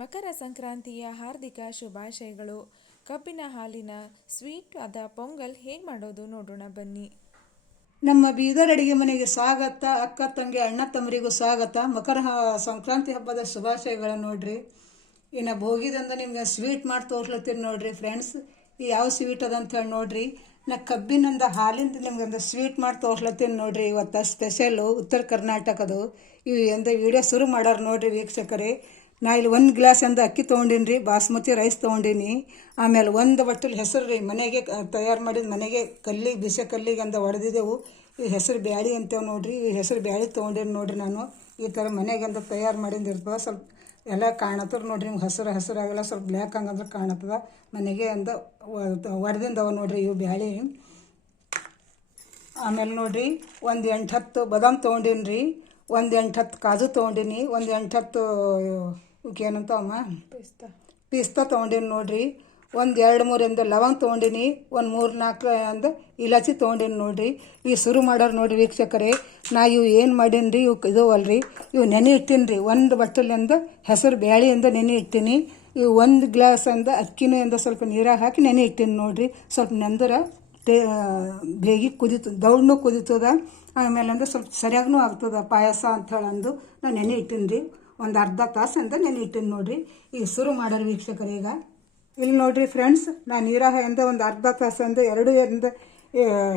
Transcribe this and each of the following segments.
ಮಕರ ಸಂಕ್ರಾಂತಿಯ ಹಾರ್ದಿಕ ಶುಭಾಶಯಗಳು. ಕಬ್ಬಿನ ಹಾಲಿನ ಸ್ವೀಟ್ ಆದ ಪೊಂಗಲ್ ಹೇಗೆ ಮಾಡೋದು ನೋಡೋಣ ಬನ್ನಿ. ನಮ್ಮ ಬೀದರ್ ಅಡಿಗೆ ಮನೆಗೆ ಸ್ವಾಗತ, ಅಕ್ಕ ತಂಗಿ, ಅಣ್ಣ ತಮ್ಮರಿಗೂ ಸ್ವಾಗತ. ಮಕರ ಸಂಕ್ರಾಂತಿ ಹಬ್ಬದ ಶುಭಾಶಯಗಳು ನೋಡ್ರಿ. ಇನ್ನು ಭೋಗಿದಂದ ನಿಮ್ಗೆ ಸ್ವೀಟ್ ಮಾಡಿ ತೋರ್ಸ್ಲತ್ತೀರಿ ನೋಡ್ರಿ ಫ್ರೆಂಡ್ಸ್. ಯಾವ ಸ್ವೀಟ್ ಅದ ಅಂತ ಹೇಳಿ ನೋಡ್ರಿ. ನಾ ಕಬ್ಬಿನಂದ ಹಾಲಿಂದ ನಿಮ್ಗೊಂದು ಸ್ವೀಟ್ ಮಾಡಿ ತೋರ್ಸ್ಲತ್ತೀನಿ ನೋಡ್ರಿ. ಇವತ್ತು ಸ್ಪೆಷಲು ಉತ್ತರ ಕರ್ನಾಟಕದು. ಇವು ಎಂದ ವಿಡಿಯೋ ಶುರು ಮಾಡ್ಯಾರ ನೋಡ್ರಿ ವೀಕ್ಷಕರೇ. ನಾ ಇಲ್ಲಿ ಒಂದು ಗ್ಲಾಸ್ ಅಂದ ಅಕ್ಕಿ ತೊಗೊಂಡೀನಿ ರೀ ಬಾಸ್ಮತಿ ರೈಸ್ ತೊಗೊಂಡೀನಿ. ಆಮೇಲೆ ಒಂದು ಬಟ್ಟಲು ಹೆಸರು ರೀ, ಮನೆಗೆ ತಯಾರು ಮಾಡಿದ ಮನೆಗೆ ಕಲ್ಲಿಗೆ ಬಿಸಿ ಕಲ್ಲಿಗೆ ಅಂದ ಹೊಡೆದಿದ್ದೆವು ಈ ಹೆಸರು ಬ್ಯಾಳಿ ಅಂತೇವೆ ನೋಡ್ರಿ, ಈ ಹೆಸರು ಬ್ಯಾಳಿ ತೊಗೊಂಡೀನಿ ನೋಡ್ರಿ ನಾನು. ಈ ಥರ ಮನೆಗೆ ಅಂದ ತಯಾರು ಮಾಡಿದ್ದು ಇರ್ತದೆ ಸ್ವಲ್ಪ ಎಲ್ಲ ಕಾಣತ್ತರ ನೋಡ್ರಿ ನಿಮ್ಗೆ ಹಸಿರು ಆಗಲ್ಲ, ಸ್ವಲ್ಪ ಬ್ಲ್ಯಾಕ್ ಹಂಗಂದ್ರೆ ಕಾಣತ್ತದ. ಮನೆಗೆ ಅಂದ ಒಡೆದಿಂದವ ನೋಡ್ರಿ ಇವು ಬ್ಯಾಳಿ. ಆಮೇಲೆ ನೋಡ್ರಿ, ಒಂದು ಎಂಟು ಹತ್ತು ಬಾದಾಮ್ ತೊಗೊಂಡೀನಿ ರೀ ಒಂದು ಎಂಟು ಹತ್ತು ಕಾಜು ತೊಗೊಂಡೀನಿ, ಒಂದು ಎಂಟು ಹತ್ತು ಇವಕ್ಕೆ ಅಮ್ಮ? ಪಿಸ್ತಾ. ಪಿಸ್ತಾ ತೊಗೊಂಡೀನಿ ನೋಡ್ರಿ. ಒಂದು ಎರಡು ಮೂರು ಎಂದು ಲವಂಗ ತೊಗೊಂಡೀನಿ ಒಂದು ಮೂರು ನಾಲ್ಕು ಅಂದ ಇಲಾಚಿ ತೊಗೊಂಡಿನಿ ನೋಡ್ರಿ. ಈ ಶುರು ಮಾಡೋರು ನೋಡ್ರಿ ವೀಕ್ಷಕರೇ. ನಾ ಇವು ಏನು ಮಾಡೀನಿ ರೀ ಇವು ಇದು ಅಲ್ರಿ. ಇವು ನೆನೆ ಇಟ್ಟೀನಿ ರೀ ಒಂದು ಬಟ್ಟಲಿಂದ ಹೆಸರು ಬ್ಯಾಳಿಯಿಂದ ನೆನೆ ಇಟ್ಟೀನಿ. ಇವು ಒಂದು ಗ್ಲಾಸ್ ಅಂದ ಅಕ್ಕಿನೂ ಎಂದ ಸ್ವಲ್ಪ ನೀರಾಗ ಹಾಕಿ ನೆನೆ ಇಟ್ಟೀನಿ ನೋಡ್ರಿ. ಸ್ವಲ್ಪ ನೆಂದ್ರೆ ಟೇ ಬೇಗ ಕುದೀತು ದೌಡ್ನು ಕುದೀತದ. ಆಮೇಲೆ ಅಂದ್ರೆ ಸ್ವಲ್ಪ ಸರಿಯಾಗೂ ಆಗ್ತದ ಪಾಯಸ ಅಂದು ನಾನು ನೆನೆ ಇಟ್ಟೀನಿ ರೀ ಒಂದು ಅರ್ಧ ತಾಸು ಅಂತ ನೆನೆ ಇಟ್ಟೀನಿ ನೋಡ್ರಿ. ಈಗ ಶುರು ಮಾಡೋರು ವೀಕ್ಷಕರು ಈಗ. ಇಲ್ಲಿ ನೋಡಿರಿ ಫ್ರೆಂಡ್ಸ್ ನಾನು ನೀರಾಗ ಎಂದ ಒಂದು ಅರ್ಧ ತಾಸು ಅಂದ ಎರಡು ಎಂದ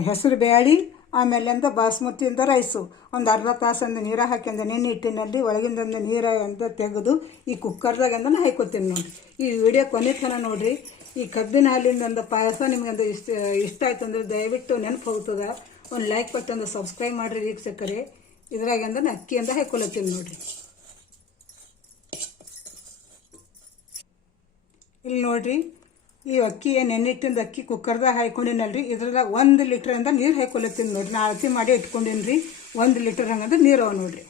ಹೆಸರು ಬ್ಯಾಳಿ, ಆಮೇಲೆ ಅಂದ ಬಾಸ್ಮತಿಯಿಂದ ರೈಸು. ಒಂದು ಅರ್ಧ ತಾಸು ಅಂದ ನೀರ ಹಾಕಿಂದ ನೆನೆ ಇಟ್ಟಿನಲ್ಲಿ ಒಳಗಿಂದ ನೀರ ಅಂತ ತೆಗೆದು ಈ ಕುಕ್ಕರ್ದಾಗ ಅಂದ ಹಾಕೋತೀನಿ ನೋಡಿರಿ. ಈ ವಿಡಿಯೋ ಕೊನೆ ತನಕ ನೋಡ್ರಿ. ಈ ಕಬ್ಬಿನ ಹಾಲಿಂದ ಪಾಯಸ ನಿಮ್ಗೆ ಅಂದ್ರೆ ಇಷ್ಟ ಇಷ್ಟ ಆಯ್ತು ಅಂದ್ರೆ ದಯವಿಟ್ಟು ನೆನಪು ಹೋಗ್ತದ ಒಂದು ಲೈಕ್ ಕೊಟ್ಟಂದು ಸಬ್ಸ್ಕ್ರೈಬ್ ಮಾಡಿರಿ ವೀಕ್ಷಕರೇ. ಇದ್ರಾಗ ಅಕ್ಕಿ ಅಕ್ಕಿಯಿಂದ ಹಾಕೊಳತ್ತೀನಿ ನೋಡ್ರಿ. ಇಲ್ಲಿ ನೋಡ್ರಿ, ಈ ಅಕ್ಕಿ ಏನು ನೆನ್ನಿಟ್ಟಿಂದ ಅಕ್ಕಿ ಕುಕ್ಕರ್ದಾಗ ಹಾಕೊಂಡಿನಲ್ರಿ ಇದ್ರದಾಗ ಒಂದು ಲೀಟ್ರಿಂದ ನೀರು ಹಾಕೊಳತ್ತೀನಿ ನೋಡ್ರಿ. ನಾ ಅಳತಿ ಮಾಡಿ ಇಟ್ಕೊಂಡಿನಿ ರೀ ಒಂದು ಲೀಟರ್ ಹಂಗಂದ್ರೆ ನೀರು ಅವ ನೋಡ್ರಿ.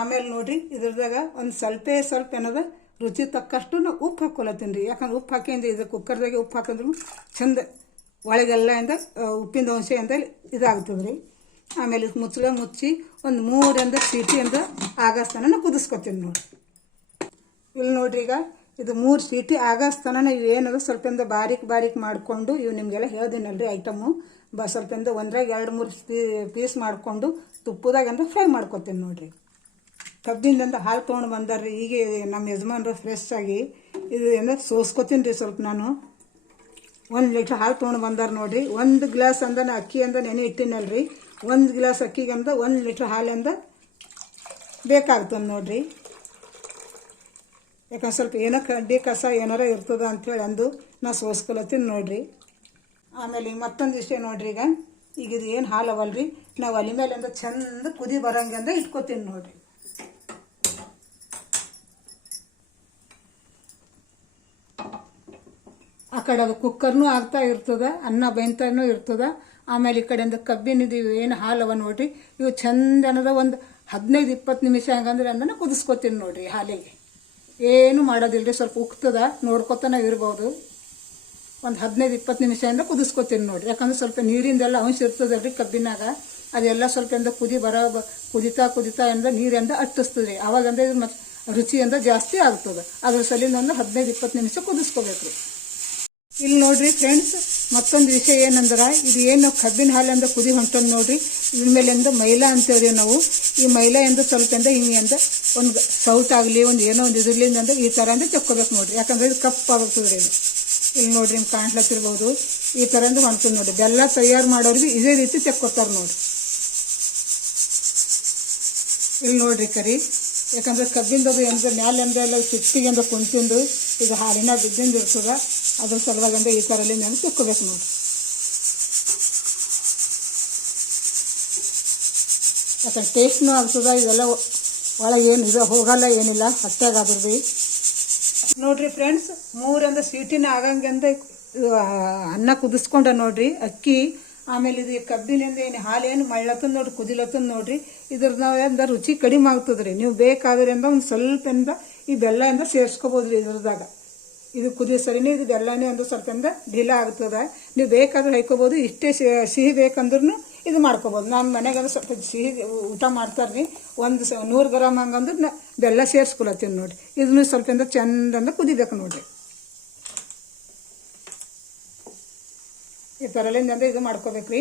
ಆಮೇಲೆ ನೋಡ್ರಿ, ಇದ್ರದಾಗ ಒಂದು ಸ್ವಲ್ಪ ಸ್ವಲ್ಪ ಏನದ, ರುಚಿ ತಕ್ಕಷ್ಟು ನಾ ಉಪ್ಪು ಹಾಕೊಳತ್ತೀನಿ ರೀ ಯಾಕಂದ್ರೆ ಉಪ್ಪು ಹಾಕಿಂದ ಇದು ಕುಕ್ಕರ್ದಾಗೆ ಉಪ್ಪು ಹಾಕಿದ್ರು ಚಂದ ಒಳಗೆಲ್ಲ ಇಂದ ಉಪ್ಪಿನ ಅಂಶ ಇಂದ ಇದಾಗ್ತದೆ ರೀ ಆಮೇಲೆ ಮುಚ್ಚಳ ಮುಚ್ಚಿ ಒಂದು ಮೂರಿಂದ ಸೀಟಿಯಿಂದ ಆಗಸ್ತನ ಕುದಿಸ್ಕೊತೀನಿ ನೋಡ್ರಿ. ಇಲ್ಲಿ ನೋಡ್ರಿ ಈಗ ಇದು ಮೂರು ಸೀಟಿ ಆಗಸ್ತನ ಇವು ಏನದ ಸ್ವಲ್ಪಿಂದ ಬಾರೀಕ್ ಬಾರೀಕ್ ಮಾಡಿಕೊಂಡು ಇವು ನಿಮಗೆಲ್ಲ ಹೇಳ್ದಿನಲ್ರಿ ಐಟಮು. ಬ ಸ್ವಲ್ಪಿಂದ ಒಂದ್ರಾಗ ಎರಡು ಮೂರು ಪೀಸ್ ಮಾಡಿಕೊಂಡು ತುಪ್ಪದಾಗ ಅಂದ್ರೆ ಫ್ರೈ ಮಾಡ್ಕೊತೀನಿ ನೋಡ್ರಿ. ಕಬ್ಬಿನಿಂದ ಹಾಲು ತೊಗೊಂಡು ಬಂದಾರ್ರಿ. ಈಗ ನಮ್ಮ ಯಜಮಾನ್ರು ಫ್ರೆಶ್ ಆಗಿ ಇದು ಏನಾರ ಸೋಸ್ಕೊತೀನಿ ರೀ ಸ್ವಲ್ಪ ನಾನು. ಒಂದು ಲೀಟ್ರ್ ಹಾಲು ತೊಗೊಂಡು ಬಂದಾರ ನೋಡ್ರಿ. ಒಂದು ಗ್ಲಾಸ್ ಅಂದ ಅಕ್ಕಿ ಅಂದ ನೆನೆ ಇಟ್ಟಿನಲ್ರಿ. ಒಂದು ಗ್ಲಾಸ್ ಅಕ್ಕಿಗೆ ಅಂದ ಒಂದು ಲೀಟ್ರ್ ಅಂದ ಬೇಕಾಗ್ತದೆ ನೋಡ್ರಿ. ಯಾಕಂದ್ರೆ ಸ್ವಲ್ಪ ಏನೋ ಕಡ್ಡಿ ಕಸ ಏನಾರ ಇರ್ತದ ಅಂಥೇಳಿ ಅಂದು ನಾ ಸೋಸ್ಕೊಲತ್ತೀನಿ ನೋಡ್ರಿ. ಆಮೇಲೆ ಈಗ ಮತ್ತೊಂದು ವಿಷಯ ನೋಡ್ರಿ ಈಗ. ಈಗ ಇದು ಏನು ಹಾಲವಲ್ರಿ ನಾವು ಒಲೆ ಮೇಲೆ ಅಂದ್ರೆ ಚಂದ ಕುದಿ ಬರಂಗೆ ಅಂದ್ರೆ ಇಟ್ಕೋತೀನಿ ನೋಡ್ರಿ. ಆ ಕಡೆ ಅದು ಕುಕ್ಕರ್ನೂ ಆಗ್ತಾ ಇರ್ತದ, ಅನ್ನ ಬೆಂತಾನೂ ಇರ್ತದ. ಆಮೇಲೆ ಈ ಕಡೆಯಿಂದ ಕಬ್ಬಿನದು ಇವು ಏನು ಹಾಲವ ನೋಡ್ರಿ? ಇವು ಚಂದ ಅನ್ನದ ಒಂದು ಹದಿನೈದು ಇಪ್ಪತ್ತು ನಿಮಿಷ ಹಂಗಂದ್ರೆ ಅನ್ನನ ಕುದಿಸ್ಕೊತೀನಿ ನೋಡ್ರಿ ಹಾಲಿಗೆ. ಏನು ಮಾಡೋದಿಲ್ರಿ, ಸ್ವಲ್ಪ ಉಕ್ತದ ನೋಡ್ಕೊತಾನೆ ಇರ್ಬೋದು. ಒಂದು ಹದಿನೈದು, ಇಪ್ಪತ್ತು ನಿಮಿಷ ಅಂದರೆ ಕುದಿಸ್ಕೊತೀನಿ ನೋಡಿರಿ. ಯಾಕಂದ್ರೆ ಸ್ವಲ್ಪ ನೀರಿಂದೆಲ್ಲ ಅಂಶ ಇರ್ತದಲ್ರಿ ಕಬ್ಬಿನಾಗ. ಅದೆಲ್ಲ ಸ್ವಲ್ಪ ಎಂದ ಕುದಿ ಬರ, ಕುದಿತಾ ಕುದಿತಾ ಎಂದ ನೀರಿಂದ ಅಟ್ಟಿಸ್ತದೆ ರೀ ಅವಾಗಂದ್ರೆ ಇದು ಮತ್ತೆ ರುಚಿಯಿಂದ ಜಾಸ್ತಿ ಆಗ್ತದೆ. ಅದ್ರ ಸಲಿಂದ ಒಂದು ಹದಿನೈದು, ಇಪ್ಪತ್ತು ನಿಮಿಷ ಕುದಿಸ್ಕೋಬೇಕು ರೀ ಇಲ್ಲಿ ನೋಡ್ರಿ ಫ್ರೆಂಡ್ಸ್ ಮತ್ತೊಂದು ವಿಷಯ ಏನಂದ್ರೆ, ಇದು ಏನು ಕಬ್ಬಿನ ಹಾಲಿಂದ ಕುದಿ ಹೊಂಟದ್ ನೋಡ್ರಿ. ಇದ್ರ ಮೇಲಿಂದ ಮೈಲಾ ಅಂತೇವ್ರಿ ನಾವು. ಈ ಮೈಲಾ ಎಂದು ಸ್ವಲ್ಪ ಹಿಂಗೆ ಒಂದು ಸೌಟ್ ಆಗಲಿ, ಒಂದು ಏನೋ ಒಂದು ಇದ್ರಲಿಂದ ಈ ಥರ ಅಂದ್ರೆ ತೆಕ್ಕೋಬೇಕು ನೋಡ್ರಿ. ಯಾಕಂದ್ರೆ ಇದು ಕಪ್ಪಾಗ್ತದೆ ರೀ ಇದು. ಇಲ್ಲಿ ನೋಡ್ರಿ ನಿಮ್ಗೆ ಕಾಣ್ಲತ್ತಿರ್ಬೋದು. ಈ ಥರ ಅಂದ್ರೆ ಹೊಂಟದ್ ನೋಡ್ರಿ. ಬೆಲ್ಲ ತಯಾರು ಮಾಡೋರಿಗೆ ಇದೇ ರೀತಿ ತೆಕ್ಕೋತಾರೆ ನೋಡ್ರಿ. ಇಲ್ಲಿ ನೋಡ್ರಿ ಕರಿ. ಯಾಕಂದ್ರೆ ಕಬ್ಬಿಂದದು ಎಂದ್ರೆ ಮ್ಯಾಲೆ ಅಂದ್ರೆ ಎಲ್ಲ ಅಂದ್ರೆ ಕುಂತಿಂದು, ಇದು ಹಾಲಿನ ಬಿದ್ದಿಂದ ಇರ್ತದ ಅದ್ರ ಸಲುವಾಗಿ ಈ ಥರಲ್ಲಿ ನಾನು ತಿಕ್ಕೋಬೇಕು ನೋಡಿ. ಯಾಕಂದ್ರೆ ಟೇಸ್ಟ್ನೂ ಆಗ್ತದ ಇದೆಲ್ಲ ಒಳಗೆ ಏನು ಇದು ಹೋಗಲ್ಲ ಏನಿಲ್ಲ ಅದ್ರದ್ದು. ನೋಡಿರಿ ಫ್ರೆಂಡ್ಸ್ ಮೂರಂದ ಸ್ವೀಟಿನ ಆಗಂಗಂದ ಇದು, ಅನ್ನ ಕುದಿಸ್ಕೊಂಡ ನೋಡ್ರಿ ಅಕ್ಕಿ ಆಮೇಲೆ ಇದು ಕಬ್ಬಿನಿಂದ ಏನು ಹಾಲೇನು ಮಳ್ಳತ್ತದ ನೋಡ್ರಿ ಕುದಿಲತ್ತದ ನೋಡ್ರಿ ಇದ್ರದಿಂದ ರುಚಿ ಕಡಿಮೆ ಆಗ್ತದ್ರಿ. ನೀವು ಬೇಕಾದ್ರಿಂದ ಒಂದು ಸ್ವಲ್ಪದಿಂದ ಈ ಬೆಲ್ಲದಿಂದ ಸೇರಿಸ್ಕೋಬೋದ್ರಿ ಇದ್ರದಾಗ ಇದು ಕುದಿ ಸರಿನೇ ಇದು ಬೆಲ್ಲನೇ ಅಂದ್ರೆ ಸ್ವಲ್ಪ ಢೀಲ ಆಗ್ತದೆ. ನೀವು ಬೇಕಾದ್ರೆ ಹೈಕೋಬೋದು ಇಷ್ಟೇ ಸಿಹಿ ಬೇಕಂದ್ರೂ ಇದು ಮಾಡ್ಕೋಬೋದು ನಮ್ಮ ಮನೆಗೆ ಸ್ವಲ್ಪ ಸಿಹಿ ಊಟ ಮಾಡ್ತಾರೆ ರೀ ಒಂದು ಸ, ನೂರು ಗ್ರಾಮ್ ಹಂಗಂದ್ರೆ ಬೆಲ್ಲ ಸೇರಿಸ್ಕೊಳತ್ತೀನಿ ನೋಡಿರಿ. ಇದನ್ನು ಸ್ವಲ್ಪ ಚಂದಂದ ಕುದಿಬೇಕು ನೋಡಿರಿ. ಈ ಥರಲಿಂದ ಅಂದ್ರೆ ಇದು ಮಾಡ್ಕೋಬೇಕು ರೀ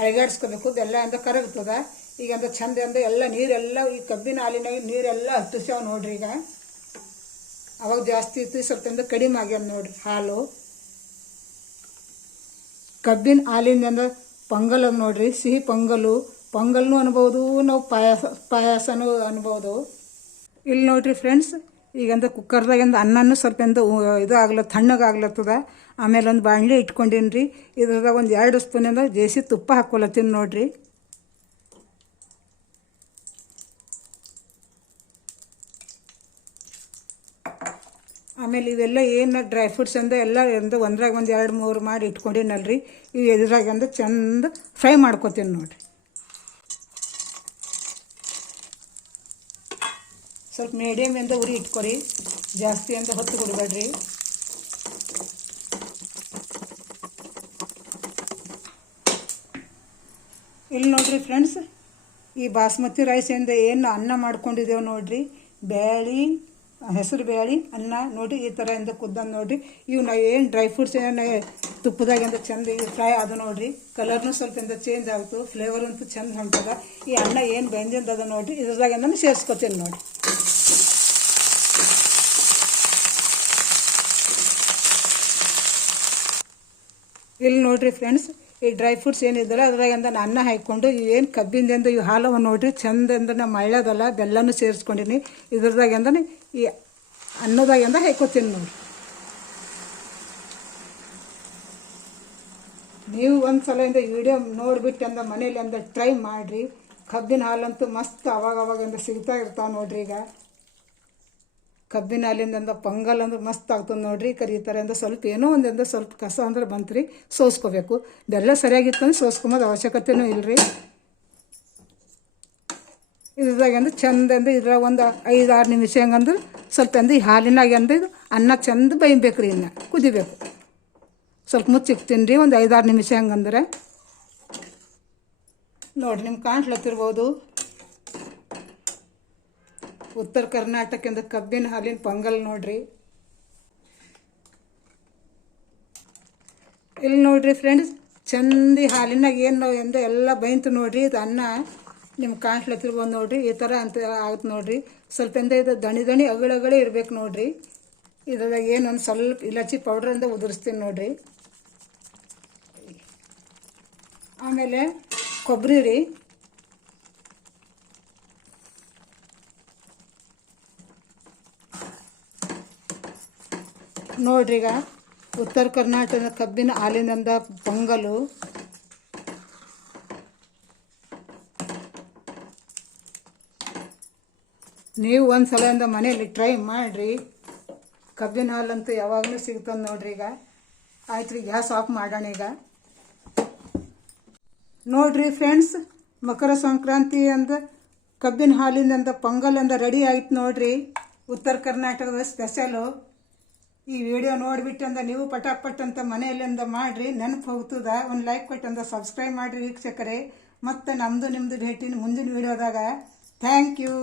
ಅಳಗಾಡಿಸ್ಕೋಬೇಕು, ಬೆಲ್ಲ ಅಂದ್ರೆ ಕರಗ್ತದೆ. ಈಗ ಅಂದ್ರೆ ಚಂದ ಅಂದ್ರೆ ಎಲ್ಲ ನೀರೆಲ್ಲ, ಈ ಕಬ್ಬಿನ ಹಾಲಿನಾಗ ನೀರೆಲ್ಲ ಹತ್ತಿಸ್ಯಾವ ನೋಡ್ರಿ ಈಗ. ಅವಾಗ ಜಾಸ್ತಿ ಇತ್ತು, ಸ್ವಲ್ಪ ಅಂದ್ರೆ ಕಡಿಮೆ ಆಗ್ಯಾವ ನೋಡ್ರಿ ಹಾಲು. ಕಬ್ಬಿನ ಹಾಲಿಂದ ಪೊಂಗಲ್ ನೋಡ್ರಿ, ಸಿಹಿ ಪೊಂಗಲು. ಪೊಂಗಲ್ನು ಅನ್ಬೋದು, ನಾವು ಪಾಯಸ, ಪಾಯಸನೂ ಅನ್ಬೋದು. ಇಲ್ಲಿ ನೋಡ್ರಿ ಫ್ರೆಂಡ್ಸ್ ಈಗಂತ ಕುಕ್ಕರ್ದಾಗಿಂದ ಅನ್ನನೂ ಸ್ವಲ್ಪ ಎಂದು ಇದು ಆಗ್ಲ ತಣ್ಣಗಾಗ್ಲತ್ತದ ಆಮೇಲೆ ಒಂದು ಬಾಣಲೆ ಇಟ್ಕೊಂಡಿನಿ ರೀ ಇದ್ರದಾಗ ಒಂದು ಎರಡು ಸ್ಪೂನಿಂದ ಜೇಸಿ ತುಪ್ಪ ಹಾಕ್ಕೊಳತ್ತೀನಿ ನೋಡ್ರಿ. ಆಮೇಲೆ ಇವೆಲ್ಲ ಏನು ಡ್ರೈ ಫ್ರೂಟ್ಸ್ ಅಂದ ಎಲ್ಲ ಒಂದು ಒಂದ್ರಾಗ ಒಂದು ಎರಡು ಮೂರು ಮಾಡಿ ಇಟ್ಕೊಂಡಿನಲ್ರಿ. ಇವು ಎದುರಾಗ ಅಂದ ಚೆಂದ ಫ್ರೈ ಮಾಡ್ಕೊತೀನಿ ನೋಡಿರಿ. ಸ್ವಲ್ಪ ಮೀಡಿಯಮ್ ಎಂದ ಉರಿ ಇಟ್ಕೊರಿ. ಜಾಸ್ತಿ ಅಂತ ಹೊತ್ತು ಕೊಡಬೇಡ್ರಿ. ಇಲ್ಲಿ ನೋಡಿರಿ ಫ್ರೆಂಡ್ಸ್ ಈ ಬಾಸ್ಮತಿ ರೈಸ್ ರೈಸಿಂದ ಏನು ಅನ್ನ ಮಾಡ್ಕೊಂಡಿದ್ದೇವೆ ನೋಡಿರಿ. ಬ್ಯಾಳಿ ಹೆಸರು ಬೇಳೆ, ಅನ್ನ ನೋಡಿ, ಈ ಥರ ಇಂದ ಕುದ್ದಂದು ನೋಡಿರಿ ಇವು ನಾ ಏನು ಡ್ರೈ ಫ್ರೂಟ್ಸ್ ಏನು ತುಪ್ಪದಾಗಿಂದ ಚಂದ ಇದು ಫ್ರೈ ಅದು ನೋಡಿರಿ. ಕಲರ್ನು ಸ್ವಲ್ಪ ಇಂದ ಚೇಂಜ್ ಆಯಿತು ಫ್ಲೇವರ್ ಅಂತೂ ಚಂದ ಹೊಂಟದ. ಈ ಅನ್ನ ಏನು ಬೆಂದಿಂದ ಅದ ನೋಡ್ರಿ ನಾನು ಸೇರಿಸ್ಕೊತೀನಿ ನೋಡಿ. ಇಲ್ಲಿ ನೋಡಿರಿ ಫ್ರೆಂಡ್ಸ್ ಈ ಡ್ರೈ ಫ್ರೂಟ್ಸ್ ಏನಿದ್ದಲ್ಲ ಅದ್ರಾಗಿಂದ ನಾನು ಅನ್ನ ಹಾಕ್ಕೊಂಡು ಏನು ಕಬ್ಬಿಂದೆಂದು ಈ ಹಾಲವನ್ನು ನೋಡಿರಿ ಚಂದಂದ್ರೆ ನಾ ಮಳೆದಲ್ಲ ಬೆಲ್ಲನೂ ಸೇರಿಸ್ಕೊಂಡಿನಿ. ಇದ್ರದಾಗಿಂದ ಈ ಅನ್ನದಾಗಿಂದ ಹಾಕೋತೀನಿ ನೋಡಿ ನೀವು ಒಂದು ಸಲ ಇಂದ ವಿಡಿಯೋ ನೋಡಿಬಿಟ್ಟು ಅಂದ ಮನೇಲಿ ಅಂದ ಟ್ರೈ ಮಾಡಿರಿ. ಕಬ್ಬಿನ ಹಾಲಂತೂ ಮಸ್ತ್ ಅವಾಗ ಅವಾಗಿಂದ ಸಿಗ್ತಾ ಇರ್ತಾವೆ ನೋಡ್ರಿ ಈಗ. ಕಬ್ಬಿನ ಹಾಲಿಂದ ಪೊಂಗಲ್ ಅಂದ್ರೆ ಮಸ್ತ್ ಆಗ್ತದೆ ನೋಡ್ರಿ, ಕರೀತಾರೆ ಅಂದ್ರೆ ಸ್ವಲ್ಪ ಏನೋ ಒಂದಿಂದ ಸ್ವಲ್ಪ ಕಸ ಅಂದ್ರೆ ಬಂತ್ರಿ, ಸೋಸ್ಕೋಬೇಕು. ಬೆಲ್ಲ ಸರಿಯಾಗಿತ್ತು ಅಂದ್ರೆ ಸೋಸ್ಕೊಂಬೋದು ಅವಶ್ಯಕತೆನೂ ಇಲ್ರಿ. ಇದ್ರಾಗ ಅಂದ್ರೆ ಚಂದ ಅಂದ್ರೆ ಇದ್ರಾಗ ಒಂದು ಐದು ಆರು ನಿಮಿಷ ಹೆಂಗಂದ್ರೆ ಸ್ವಲ್ಪ ಅಂದ್ರೆ ಈ ಹಾಲಿನಾಗ ಅಂದ್ರೆ ಅನ್ನ ಚಂದ ಬೈಬೇಕು ರೀ ಇನ್ನು, ಕುದಿಬೇಕು. ಸ್ವಲ್ಪ ಮುಚ್ಚಿಕ್ತೀನಿ ರೀ ಒಂದು ಐದಾರು ನಿಮಿಷ ಹೆಂಗಂದ್ರೆ ನೋಡಿರಿ ನಿಮ್ಗೆ ಕಾಣ್ಲತ್ತಿರ್ಬೋದು. ಉತ್ತರ ಕರ್ನಾಟಕದಿಂದ ಕಬ್ಬಿನ ಹಾಲಿನ ಪೊಂಗಲ್ ನೋಡ್ರಿ. ಇಲ್ಲಿ ನೋಡ್ರಿ ಫ್ರೆಂಡ್ಸ್ ಚಂದಿ ಹಾಲಿನಾಗ ಏನು ಎಂದು ಎಲ್ಲ ಬೈಂತು ನೋಡ್ರಿ. ಇದು ಅನ್ನ ನಿಮ್ಗೆ ಕಾಣ್ಸ್ಲತ್ತಿರ್ಬೋದು ನೋಡ್ರಿ. ಈ ಥರ ಅಂತ ಆಗುತ್ತೆ ನೋಡ್ರಿ. ಸ್ವಲ್ಪ ಎಂದ ಇದು ದಣಿ ದಣಿ ಅಗಳಗಳೇ ಇರ್ಬೇಕು ನೋಡ್ರಿ. ಇದ್ರಾಗ ಏನು ಒಂದು ಸ್ವಲ್ಪ ಇಲಾಚಿ ಪೌಡ್ರಿಂದ ಉದುರಿಸ್ತೀನಿ ನೋಡ್ರಿ. ಆಮೇಲೆ ಕೊಬ್ಬರಿ ರೀ. ನೋಡ್ರಿ ಈಗ ಉತ್ತರ ಕರ್ನಾಟಕದ ಕಬ್ಬಿನ ಹಾಲಿನಿಂದ ಪೊಂಗಲು. ನೀವು ಒಂದು ಸಲದಿಂದ ಮನೇಲಿ ಟ್ರೈ ಮಾಡಿರಿ. ಕಬ್ಬಿನ ಹಾಲಂತೂ ಯಾವಾಗಲೂ ಸಿಗ್ತದೆ ನೋಡ್ರಿ ಈಗ. ಆಯ್ತು ರೀ, ಗ್ಯಾಸ್ ಆಫ್ ಮಾಡೋಣ ಈಗ. ನೋಡ್ರಿ ಫ್ರೆಂಡ್ಸ್ ಮಕರ ಸಂಕ್ರಾಂತಿ ಅಂದ ಕಬ್ಬಿನ ಹಾಲಿನಿಂದ ಪೊಂಗಲ್ ಅಂದ ರೆಡಿ ಆಯ್ತು ನೋಡ್ರಿ. ಉತ್ತರ ಕರ್ನಾಟಕದ ಸ್ಪೆಷಲು ಈ ವಿಡಿಯೋ ನೋಡಿಬಿಟ್ಟಂದ ನೀವು ಪಟಾಕ್ ಪಟ್ ಅಂತ ಮನೆಯಲ್ಲಿಂದ ಮಾಡಿರಿ ನೆನಪು ಹೋಗ್ತದ ಒಂದು ಲೈಕ್ ಕೊಟ್ಟಂದ ಸಬ್ಸ್ಕ್ರೈಬ್ ಮಾಡಿರಿ ವೀಕ್ಷಕರೇ. ಮತ್ತು ನಮ್ಮದು ನಿಮ್ಮದು ಭೇಟಿ ಮುಂದಿನ ವಿಡಿಯೋದಾಗ. Thank you